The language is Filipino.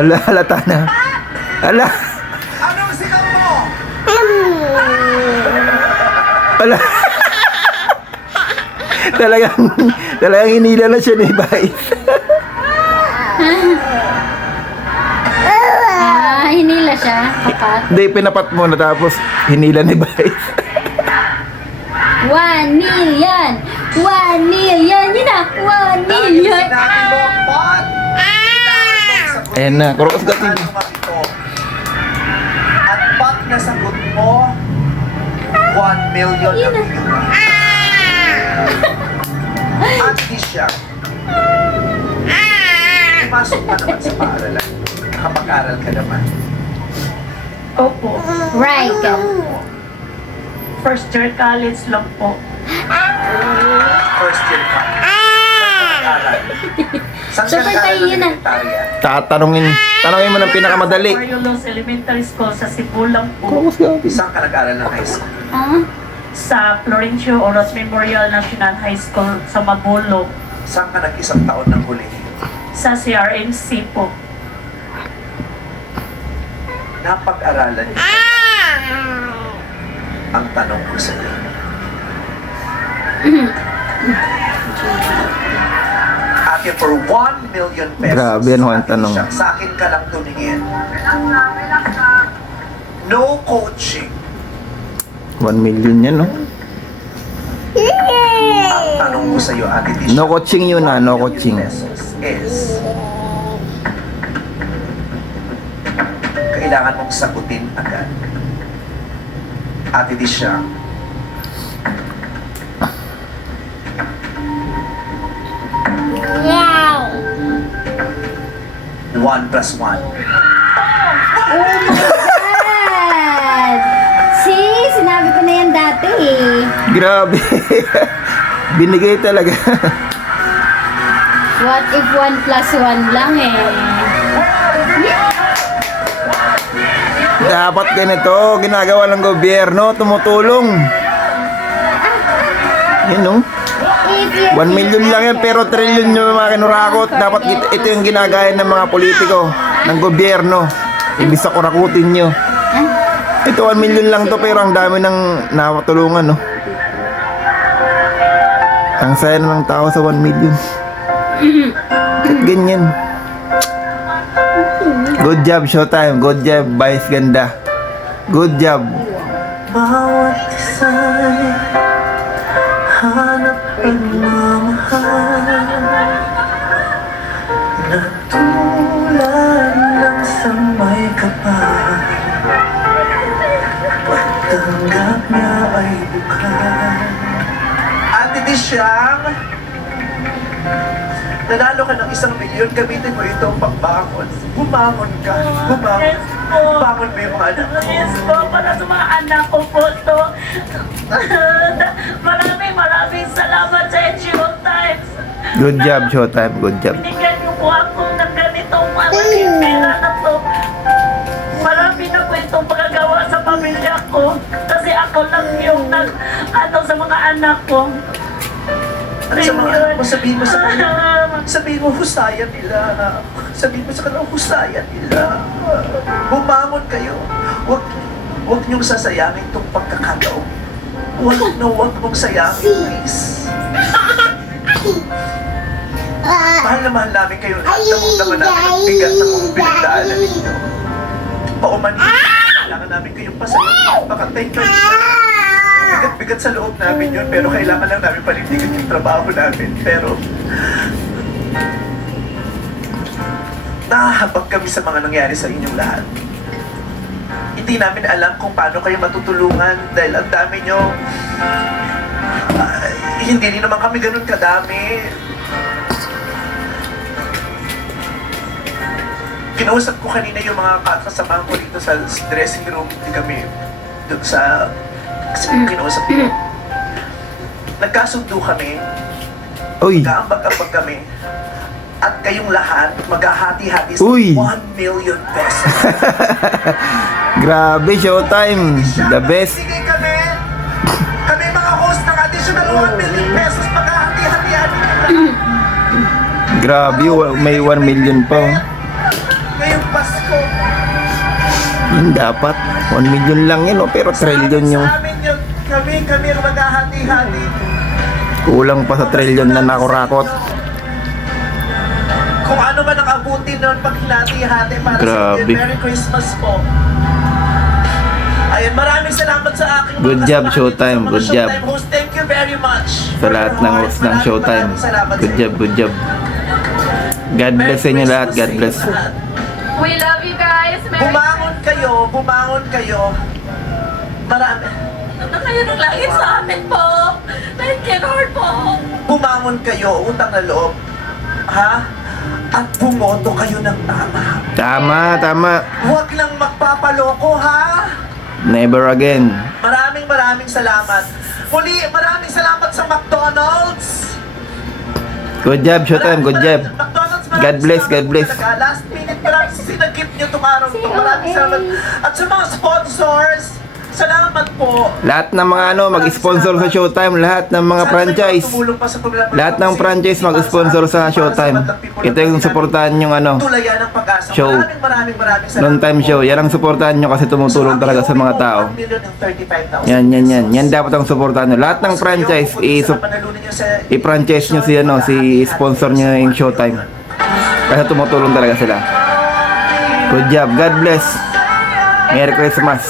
Hala, halata na. Hala. Anong sigaw mo? Hala. talagang hinila na siya ni Vice. Hinila siya. Kapat. Hindi, pinapat mo na tapos hinila ni Vice. 1 million! 1 million! Yun na! 1 million! Sinabi mo, pot! Ayan na, kuros ka TV. At pag nasagot mo, 1 million Yun ang na. yun. At di siya. Pumasok ka naman sa paaralan. Nakapag-aral ka naman. Opo. Right. First year college lang po. First year ka. Aral. Saan ka Super nag-aaral tayo ng yun ah. elementarya? Tanongin mo ng pinakamadali. Mariolos Elementary School sa Cebu lang po. Kuros ka TV. Saan ka nag-aaral ng high school? Ah? Sa Florencio Oros Memorial National High School sa Magulo. Saan ka nag-isang taon ng kolehiyo? Sa CRMC po. Napag-aralan niyo. Ang tanong ko sa iyo. Ate, for 1 million pesos. Grabe, ano ang ate, tanong? siya, sa akin ka lang tumingin. No coaching. 1 million yan, no? Ang tanong ko sa iyo, Ate Tisha. No coaching yun, ah, no 1 million coaching. pesos is kailangan mong sagutin agad. Ate Tisha. Wow! 1 plus 1. Oh my God! See? Sinabi ko na yan dati eh. Grabe. Binigay talaga. What if 1 plus 1 lang eh? Dapat ganito, ginagawa ng gobyerno, tumutulong. Yun, no? If you 1 million lang yan, pero trillion yung mga kinurakot. Dapat ito yung ginagaya ng mga politiko, ng gobyerno. Imbis sa kurakutin nyo. Ito 1 million lang to, pero ang dami ng nakatulungan, no? Ang saya na ng tao sa 1 million. Bakit ganyan? Good job, Showtime. Good job, Vice Ganda. Good job. Bawat isa'y hanap pagmamahal na tulad ng sa may kapal. Pagtanggap niya ay bukal. Ate Disyang, nanalo ka ng 1 milyon, gamitin mo ito pagbangon. Bumangon ka. Bumangon. Yes po. Bangon mo yung mga anak mo. Yes po, para sa mga anak ko po to. Maraming salamat sa HO Times. Good job, Showtime. Good job. Binigyan niyo po ako ng ganitong malaking pera na to. Marami na po itong pagagawa sa pamilya ko. Kasi ako lang yung sa mga anak ko. Sa mga anak mo, sabihin mo sa kanila. Sabihin mo, husaya nila. Sabihin mo sa kanila, husaya nila. Bumangon kayo. Huwag niyong sasayangin itong pagkakataon. Huwag mong sayangin, please. Mahal na mahal namin kayo lahat. Namumdaman namin ang bigat ng mga pinagdaanan ninyo. Paumanin, kailangan namin kayong pasaya. Makatay kayo. Bigat-bigat sa loob namin yun, pero kailangan lang namin panindigan yung trabaho namin. Pero, nahahabag kami sa mga nangyari sa inyong lahat. Hindi namin alam kung paano kayo matutulungan dahil ang dami nyo. Hindi rin naman kami ganun kadami. Kinausap ko kanina yung mga kasamahan ko dito sa dressing room. Hindi kami doon sa... Kasi kinausap ko. Nagkasundo kami. Uy. Kaambag-ambag kami. At kayong lahat maghahati-hati sa Uy. 1 million pesos. Grabe, Showtime. The best. Sige kami mga host ng additional 1 million pesos maghahati-hatian. Grabe, may 1 million pa. ngayong Pasko. Yun dapat. 1 million lang yun, oh, pero trillion yung Sa amin yun, kami ang maghahati-hati. kulang pa sa trillion na nakurakot. Kung ano man ang abutin nun pag hinati-hati para sa Grabe. inyo. Merry Christmas po. Ayun, maraming salamat sa aking mga Good job, kasamahan Showtime. dito sa mga Good job. Showtime host. Thank you very much. Sa lahat ng host ng Showtime. Good job, good job. God bless sa inyo lahat. God bless. We love you guys. Bumangon kayo. Marami. Ano kayo ng langit sa amin po? Thank you, Lord po. Bumangon kayo, utang na loob. Ha? At bumoto kayo ng tama. Tama. Huwag lang magpapaloko, ha? Never again. Maraming salamat. Muli, maraming salamat sa McDonald's. Good job, Showtime. Good job. McDonald's, God bless, God bless. Talaga. Last minute, maraming sinagip nyo itong araw to. Maraming salamat. At sa mga sponsors, salamat po. Lahat ng mga mag-sponsor sa Showtime, lahat ng mga franchise. Lahat ng franchise mag-sponsor sa Showtime. Ito yung suportahan yung Tulayan ng pag-asa. show. Maraming salamat. noon time show. Yan ang suportahan nyo kasi tumutulong talaga sa mga tao. Yan dapat ang suportahan nyo. Lahat ng franchise, i-franchise nyo si sponsor nyo yung Showtime. Kasi tumutulong talaga sila. Good job. God bless. Merry Christmas.